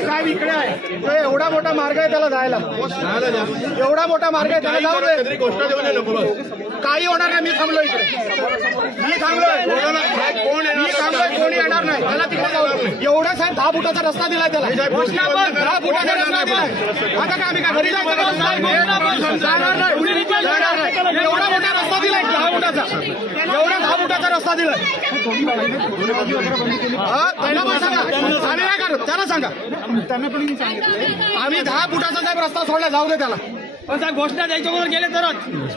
साहेब इकडे आहे, तो एवढा मोठा मार्ग आहे त्याला जायला, एवढा मोठा मार्ग आहे त्याला जाऊ दे, गोष्ट देऊ नये नको, काही होणार नाही. मी थांबलो इकडे, मी थांबलोय, कोणी येणार नाही त्याला तिकडे जाऊ दे. एवढा साहेब 10 फुटाचा रस्ता दिलाय त्याला, 10 फुटाचा रस्ता दिलाय. आता काय आम्ही काय घरी जाणार नाही, एवढा मोठा रस्ता दिलाय 10 फुटाचा, एवढा 10 फुटाचा रस्ता दिलाय. त्यांना पण सांगा, आम्ही काय करू त्याला सांगा. आम्ही 10 फुटाचा साहेब रस्ता सोडला, जाऊ दे त्याला. पण साहेब घोषणा द्यायच्या गेले तरच,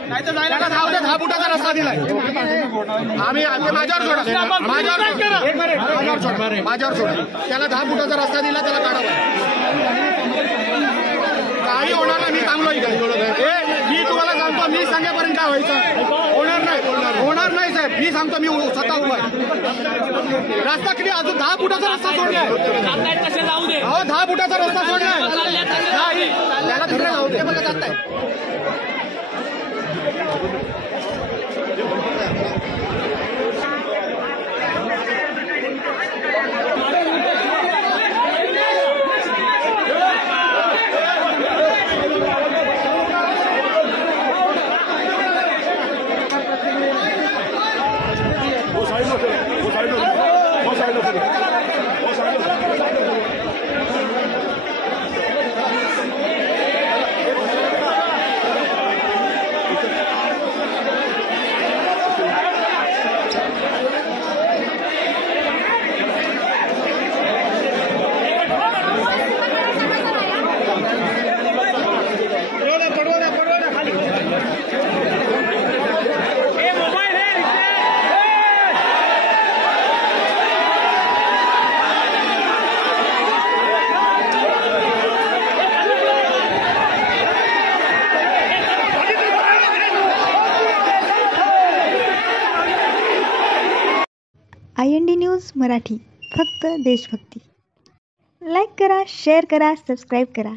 नाही तर जायला 10 फुटाचा रस्ता दिलाय. आम्ही माझ्यावर सोडा, माझ्यावर सोडा, त्याला 10 फुटाचा रस्ता दिला, त्याला काढावा. काही होणार नाही, मी थांबलो इकडे. मी तुम्हाला सांगतो, मी सांगेपर्यंत काय व्हायचं होणार नाही, होणार नाही साहेब. मी सांगतो, मी स्वतः उभा आहे. रस्ता किती अजून 10 फुटाचा रस्ता सोडलाय, अहो 10 फुटाचा रस्ता सोडलाय, त्याला तिकडे जाऊ दे. मला जात आहे. IND न्यूज मराठी, फक्त देशभक्ती. लाईक करा, शेअर करा, सबस्क्राईब करा.